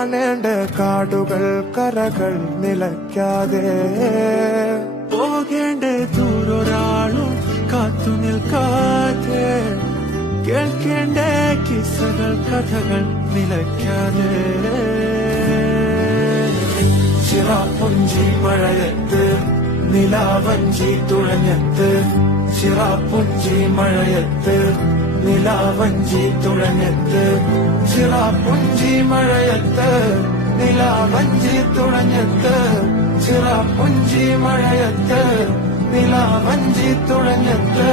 കാണേണ്ട കാടുകൾ കരകൾ നിലയ്ക്കാതെ പോകേണ്ട ദൂരൊരാളും കാത്തു നിൽക്കാതെ കേൾക്കേണ്ട കിസ്സകൾ കഥകൾ നിലയ്ക്കാതെ ചിറാപ്പുഞ്ചി മഴയത്ത് നിലാവഞ്ചി തുഴഞ്ഞത്ത് ചിറാപ്പുഞ്ചി മഴയത്ത് നിലാവഞ്ചി തുഴഞ്ഞത്ത് ചിറാപ്പുഞ്ചി മഴയത്ത് നിലാവഞ്ചി തുഴഞ്ഞത്ത് ചിറാപ്പുഞ്ചി മഴയത്ത് നിലാവഞ്ചി തുഴഞ്ഞത്ത്